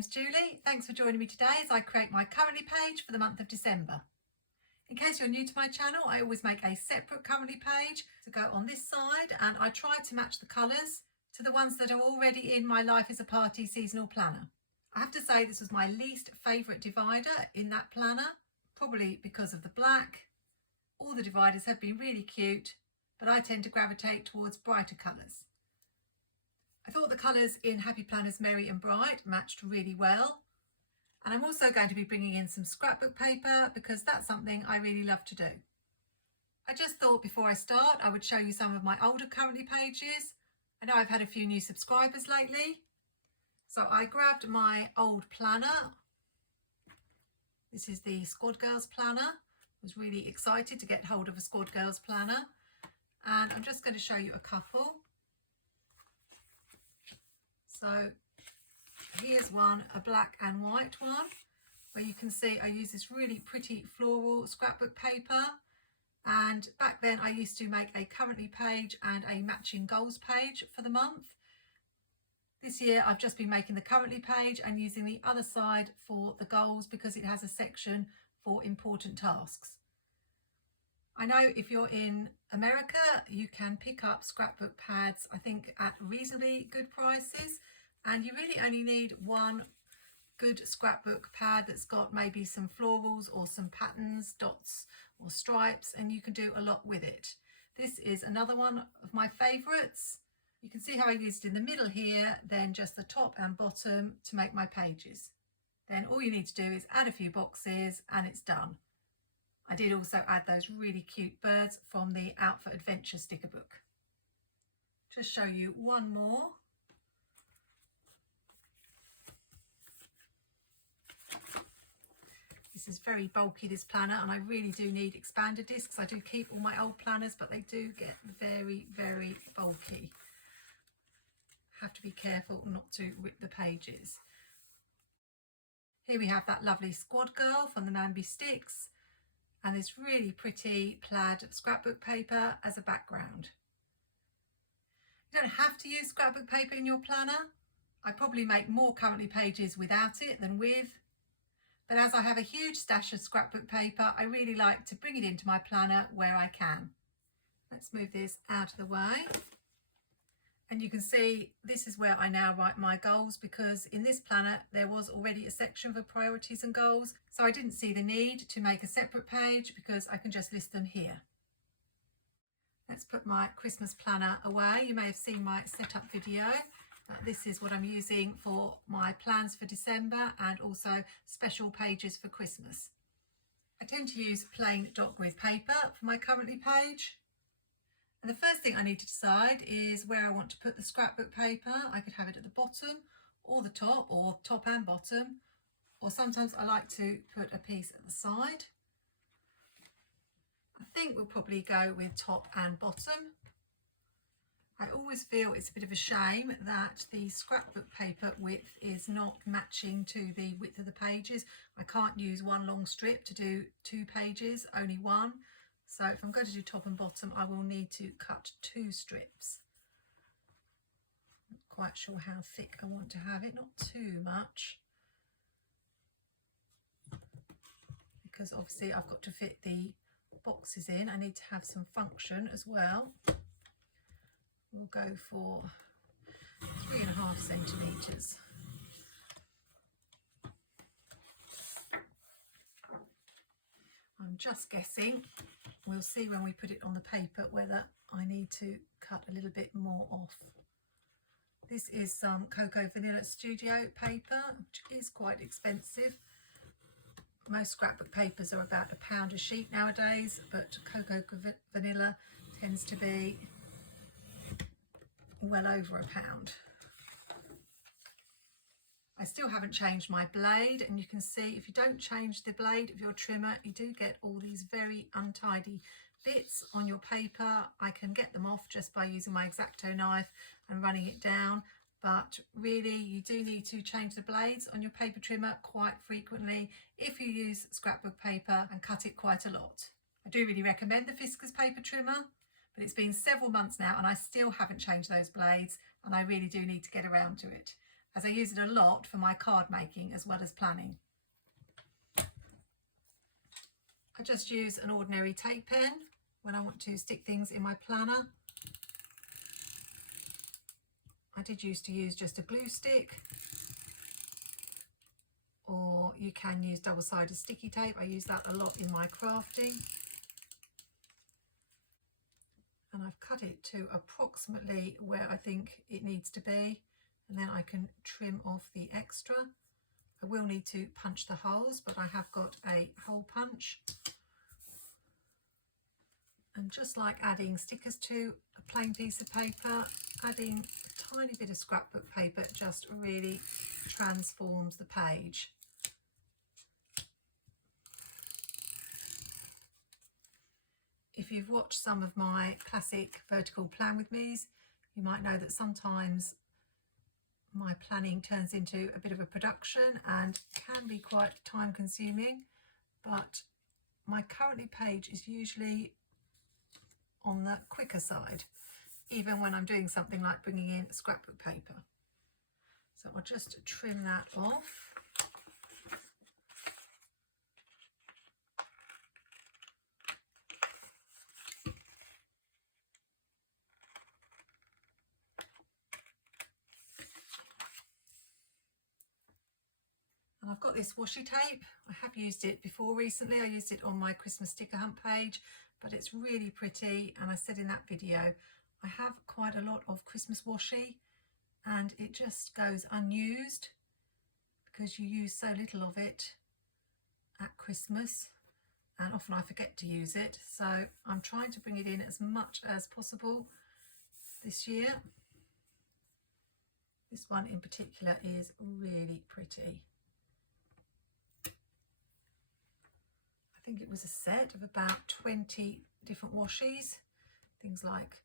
name's Julie. Thanks for joining me today as I create my Currently page for the month of December. In case you're new to my channel, I always make a separate Currently page to go on this side, and I try to match the colours to the ones that are already in my Life is a Party seasonal planner. I have to say this was my least favourite divider in that planner, probably because of the black. All the dividers have been really cute, but I tend to gravitate towards brighter colours. I thought the colours in Happy Planner's Merry and Bright matched really well. And I'm also going to be bringing in some scrapbook paper because that's something I really love to do. I just thought before I start I would show you some of my older Currently pages. I know I've had a few new subscribers lately. So I grabbed my old planner. This is the Squad Girls planner. I was really excited to get hold of a Squad Girls planner. And I'm just going to show you a couple. So here's one, a black and white one, where you can see I use this really pretty floral scrapbook paper. And back then I used to make a Currently page and a matching goals page for the month. This year I've just been making the Currently page and using the other side for the goals because it has a section for important tasks. I know if you're in America, you can pick up scrapbook pads, I think at reasonably good prices, and you really only need one good scrapbook pad that's got maybe some florals or some patterns, dots or stripes, and you can do a lot with it. This is another one of my favourites. You can see how I used in the middle here, then just the top and bottom to make my pages. Then all you need to do is add a few boxes and it's done. I did also add those really cute birds from the Out for Adventure sticker book. Just show you one more. This is very bulky, this planner, and I really do need expander discs. I do keep all my old planners, but they do get very, very bulky. Have to be careful not to rip the pages. Here we have that lovely Squad Girl from the Namby Sticks, and this really pretty plaid scrapbook paper as a background. You don't have to use scrapbook paper in your planner. I probably make more Currently pages without it than with, but as I have a huge stash of scrapbook paper, I really like to bring it into my planner where I can. Let's move this out of the way. And you can see this is where I now write my goals, because in this planner there was already a section for priorities and goals, so I didn't see the need to make a separate page because I can just list them here. Let's put my Christmas planner away. You may have seen my setup video. This is what I'm using for my plans for December and also special pages for Christmas. I tend to use plain dot grid paper for my Currently page. And the first thing I need to decide is where I want to put the scrapbook paper. I could have it at the bottom or the top, or top and bottom, or sometimes I like to put a piece at the side. I think we'll probably go with top and bottom. I always feel it's a bit of a shame that the scrapbook paper width is not matching to the width of the pages. I can't use one long strip to do 2 pages, only one. So if I'm going to do top and bottom, I will need to cut 2 strips. Not quite sure how thick I want to have it, not too much, because obviously I've got to fit the boxes in. I need to have some function as well. We'll go for 3.5 centimetres. I'm just guessing. We'll see when we put it on the paper whether I need to cut a little bit more off. This is some Cocoa Vanilla Studio paper, which is quite expensive. Most scrapbook papers are about £1 a sheet nowadays, but Cocoa Vanilla tends to be well over £1. I still haven't changed my blade, and you can see if you don't change the blade of your trimmer, you do get all these very untidy bits on your paper. I can get them off just by using my X-Acto knife and running it down, but really you do need to change the blades on your paper trimmer quite frequently if you use scrapbook paper and cut it quite a lot. I do really recommend the Fiskars paper trimmer, but it's been several months now and I still haven't changed those blades, and I really do need to get around to it. as I use it a lot for my card making as well as planning. I just use an ordinary tape pen when I want to stick things in my planner. I did used to use just a glue stick, or you can use double-sided sticky tape. I use that a lot in my crafting. And I've cut it to approximately where I think it needs to be, and then I can trim off the extra. I will need to punch the holes, but I have got a hole punch. And just like adding stickers to a plain piece of paper, adding a tiny bit of scrapbook paper just really transforms the page. If you've watched some of my classic vertical plan with me's, you might know that sometimes my planning turns into a bit of a production and can be quite time consuming, but my currently page is usually on the quicker side, even when I'm doing something like bringing in scrapbook paper. So I'll just trim that off. And I've got this washi tape. I have used it before recently. I used it on my Christmas sticker hunt page, but it's really pretty. And I said in that video, I have quite a lot of Christmas washi and it just goes unused because you use so little of it at Christmas, and often I forget to use it. So I'm trying to bring it in as much as possible this year. This one in particular is really pretty. I think it was a set of about 20 different washies, things like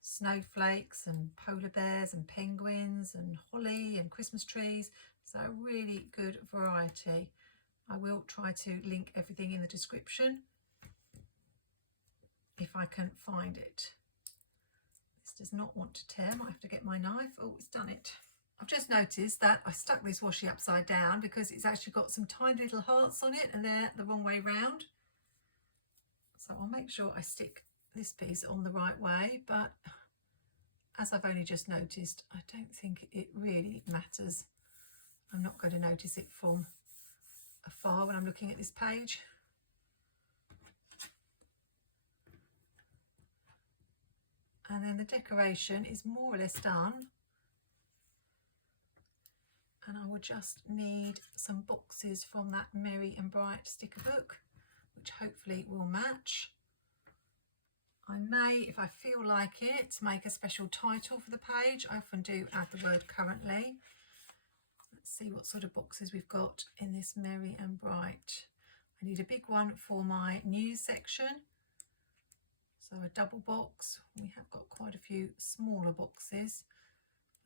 snowflakes and polar bears and penguins and holly and Christmas trees. So a really good variety. I will try to link everything in the description if I can find it. This does not want to tear. I might have to get my knife. Oh, it's done it. I've just noticed that I stuck this washi upside down because it's actually got some tiny little hearts on it and they're the wrong way round. So I'll make sure I stick this piece on the right way, but as I've only just noticed, I don't think it really matters. I'm not going to notice it from afar when I'm looking at this page. And then the decoration is more or less done. And I will just need some boxes from that Merry and Bright sticker book, which hopefully will match. I may, if I feel like it, make a special title for the page. I often do add the word currently. Let's see what sort of boxes we've got in this Merry and Bright. I need a big one for my news section. So a double box. We have got quite a few smaller boxes,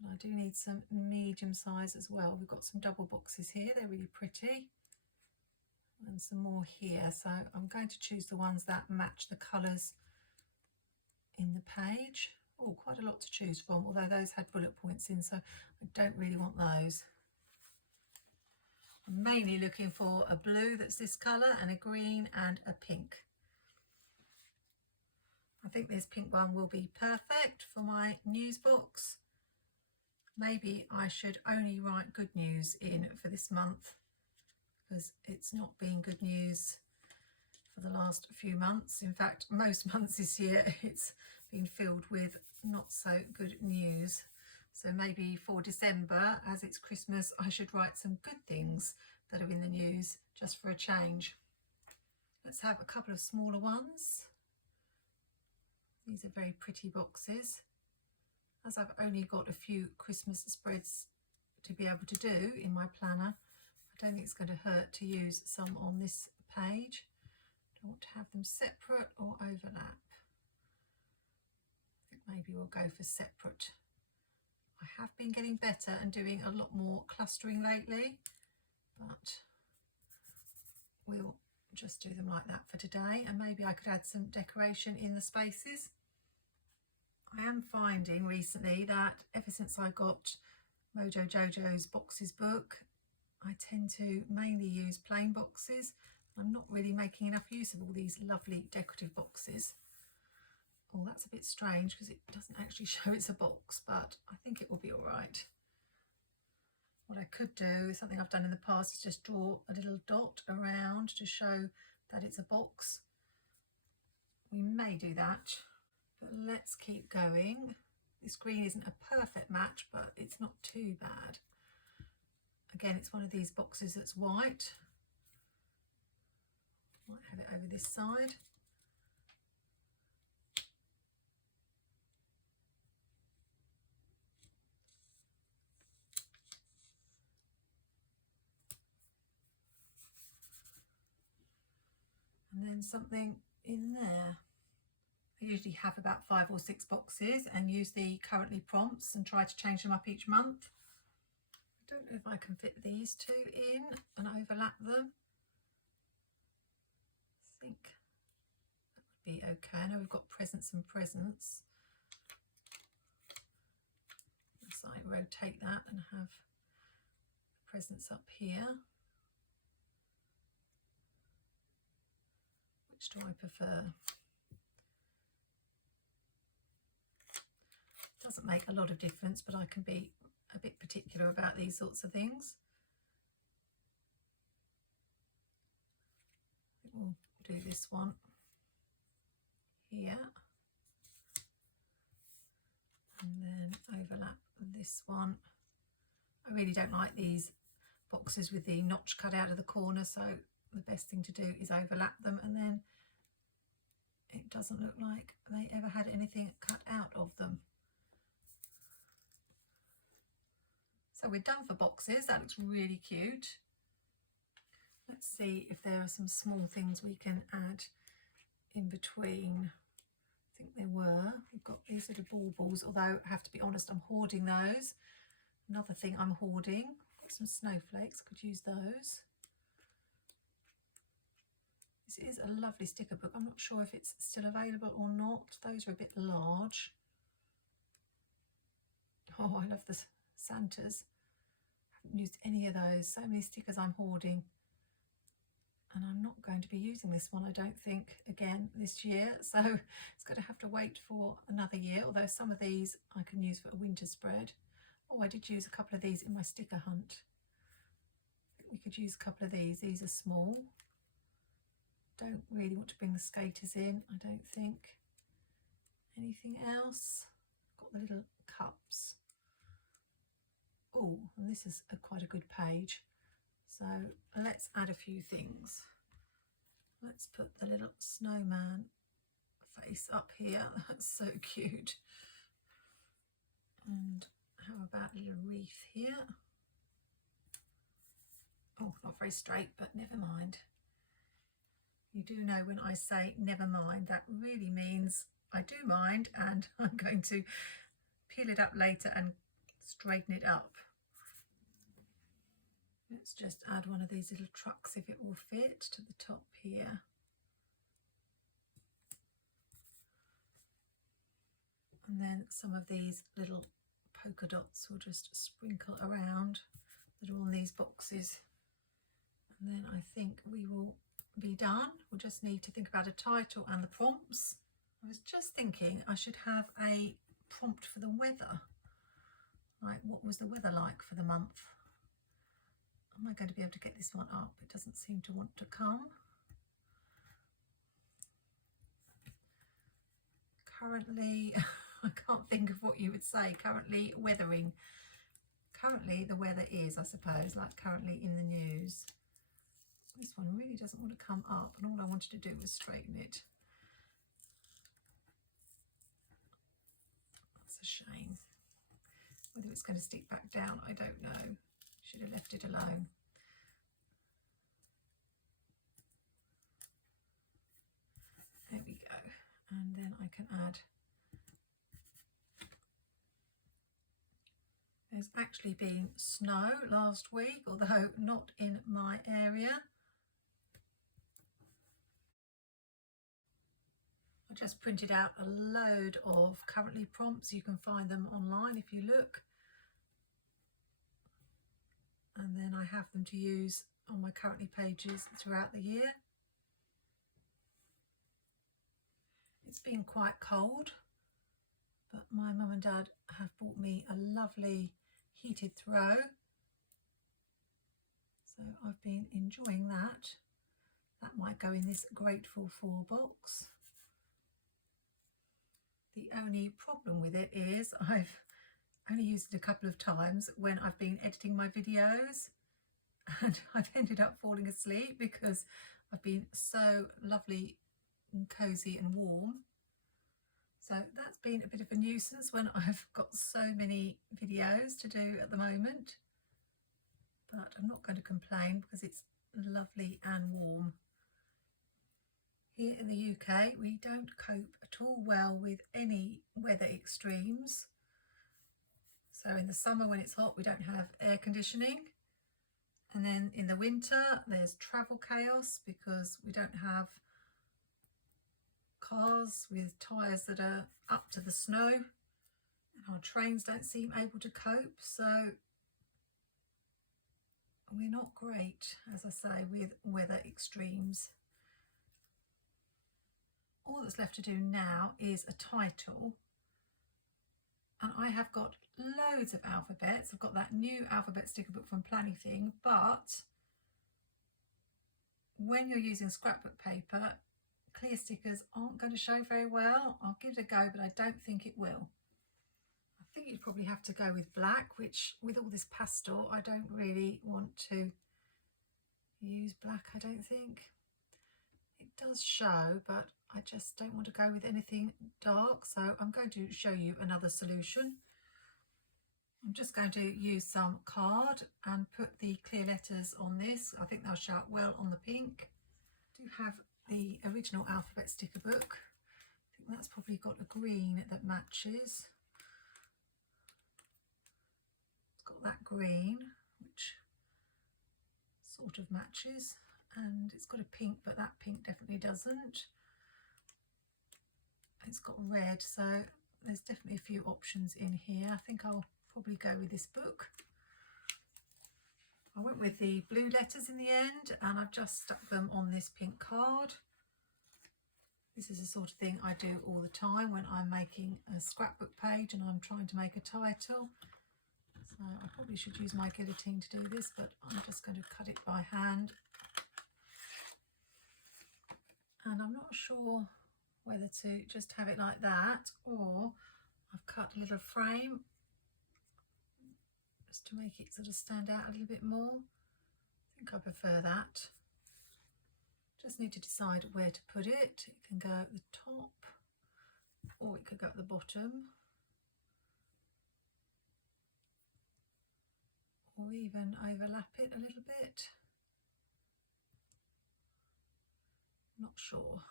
but I do need some medium size as well. We've got some double boxes here. They're really pretty. And some more here. So I'm going to choose the ones that match the colours in the page. Oh, quite a lot to choose from, although those had bullet points in, so I don't really want those. I'm mainly looking for a blue that's this colour and a green and a pink. I think this pink one will be perfect for my news box. Maybe I should only write good news in for this month, because it's not been good news for the last few months. In fact, most months this year it's been filled with not so good news. So maybe for December, as it's Christmas, I should write some good things that are in the news just for a change. Let's have a couple of smaller ones. These are very pretty boxes. As I've only got a few Christmas spreads to be able to do in my planner, I don't think it's going to hurt to use some on this page. I don't want to have them separate or overlap. I think maybe we'll go for separate. I have been getting better and doing a lot more clustering lately, but we'll just do them like that for today, and maybe I could add some decoration in the spaces. I am finding recently that ever since I got Mojo Jojo's boxes book. I tend to mainly use plain boxes. I'm not really making enough use of all these lovely decorative boxes. Oh, that's a bit strange because it doesn't actually show it's a box, but I think it will be all right. What I could do, something I've done in the past, is just draw a little dot around to show that it's a box. We may do that, but let's keep going. This green isn't a perfect match, but it's not too bad. Again, it's one of these boxes that's white. Might have it over this side. And then something in there. I usually have about 5 or 6 boxes and use the currently prompts and try to change them up each month. I don't know if I can fit these two in and overlap them. I think that would be okay. I know we've got presents and presents. So I rotate that and have the presents up here. Which do I prefer? Doesn't make a lot of difference, but I can be a bit particular about these sorts of things. We'll do this one here and then overlap this one. I really don't like these boxes with the notch cut out of the corner, so the best thing to do is overlap them, and then it doesn't look like they ever had anything cut out of them. So we're done for boxes. That looks really cute. Let's see if there are some small things we can add in between. I think there were. We've got these little baubles, although I have to be honest, I'm hoarding those. Another thing I'm hoarding, got some snowflakes, could use those. This is a lovely sticker book. I'm not sure if it's still available or not. Those are a bit large. Oh, I love the Santas. I haven't used any of those. So many stickers I'm hoarding. And I'm not going to be using this one, I don't think, again this year. So it's going to have to wait for another year, although some of these I can use for a winter spread. Oh, I did use a couple of these in my sticker hunt. I think we could use a couple of these. These are small. Don't really want to bring the skaters in, I don't think. Anything else? Got the little cups. Oh, and this is quite a good page. So let's add a few things. Let's put the little snowman face up here. That's so cute. And how about a little wreath here? Oh, not very straight, but never mind. You do know when I say never mind, that really means I do mind, and I'm going to peel it up later and straighten it up. Let's just add one of these little trucks, if it will fit, to the top here. And then some of these little polka dots will just sprinkle around that are on these boxes. And then I think we will be done. We'll just need to think about a title and the prompts. I was just thinking I should have a prompt for the weather. Like, what was the weather like for the month? Am I going to be able to get this one up? It doesn't seem to want to come. Currently, I can't think of what you would say. Currently weathering. Currently the weather is, I suppose, like currently in the news. This one really doesn't want to come up, and all I wanted to do was straighten it. That's a shame. Whether it's going to stick back down, I don't know. Should have left it alone. There we go. And then I can add. There's actually been snow last week, although not in my area. I just printed out a load of currently prompts. You can find them online if you look. and then I have them to use on my currently pages throughout the year. It's been quite cold, but my mum and dad have bought me a lovely heated throw, so I've been enjoying that. That might go in this Grateful For box. The only problem with it is I've only used it a couple of times when I've been editing my videos, and I've ended up falling asleep because I've been so lovely and cozy and warm. So that's been a bit of a nuisance when I've got so many videos to do at the moment, but I'm not going to complain because it's lovely and warm. Here in the UK, we don't cope at all well with any weather extremes. So in the summer when it's hot, we don't have air conditioning. And then in the winter, there's travel chaos because we don't have cars with tyres that are up to the snow, and our trains don't seem able to cope, so we're not great, as I say, with weather extremes. All that's left to do now is a title, and I have got loads of alphabets. I've got that new alphabet sticker book from planning, but when you're using scrapbook paper, clear stickers aren't going to show very well. I'll give it a go, but I don't think it will. I think you'd probably have to go with black, which with all this pastel, I don't really want to use black, I don't think. It does show, but I just don't want to go with anything dark, so I'm going to show you another solution. I'm just going to use some card and put the clear letters on this. I think they'll show up well on the pink. I do have the original alphabet sticker book. I think that's probably got a green that matches. It's got that green, which sort of matches, and it's got a pink, but that pink definitely doesn't. It's got red, so there's definitely a few options in here. I think I'll probably go with this book. I went with the blue letters in the end, and I've just stuck them on this pink card. This is the sort of thing I do all the time when I'm making a scrapbook page and I'm trying to make a title. So I probably should use my guillotine to do this, but I'm just going to cut it by hand. And I'm not sure whether to just have it like that, or I've cut a little frame just to make it sort of stand out a little bit more. I think I prefer that. Just need to decide where to put it. It can go at the top, or it could go at the bottom, or even overlap it a little bit. Not sure.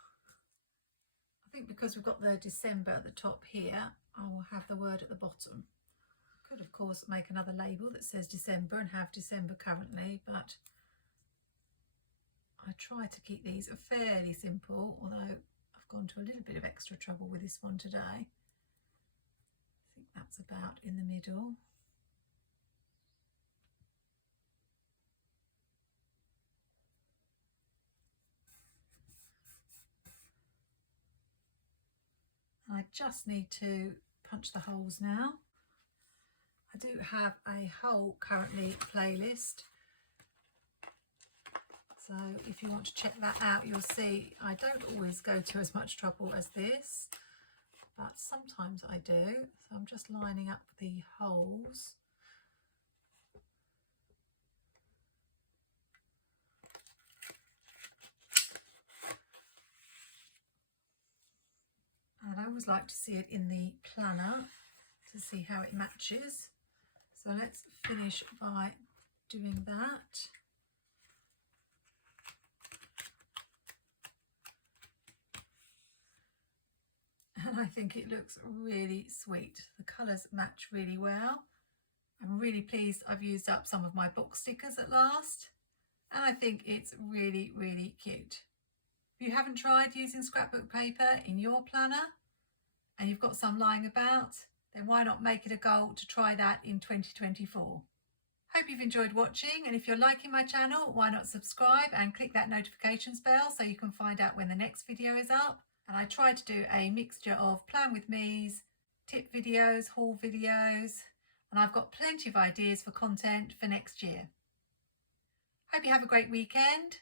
I think because we've got the December at the top here, I will have the word at the bottom. Could of course make another label that says December and have December currently, but I try to keep these fairly simple, although I've gone to a little bit of extra trouble with this one today. I think that's about in the middle. I just need to punch the holes now. I do have a whole currently playlist, so if you want to check that out, you'll see I don't always go to as much trouble as this, but sometimes I do. So I'm just lining up the holes. And I always like to see it in the planner to see how it matches. So let's finish by doing that. And I think it looks really sweet. The colours match really well. I'm really pleased I've used up some of my box stickers at last. And I think it's really, really cute. If you haven't tried using scrapbook paper in your planner and you've got some lying about, then why not make it a goal to try that in 2024? Hope you've enjoyed watching, and if you're liking my channel, why not subscribe and click that notifications bell so you can find out when the next video is up. And I try to do a mixture of Plan With Me's, tip videos, haul videos, and I've got plenty of ideas for content for next year. Hope you have a great weekend.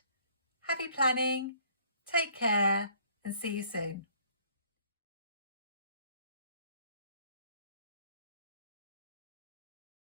Happy planning, take care, and see you soon.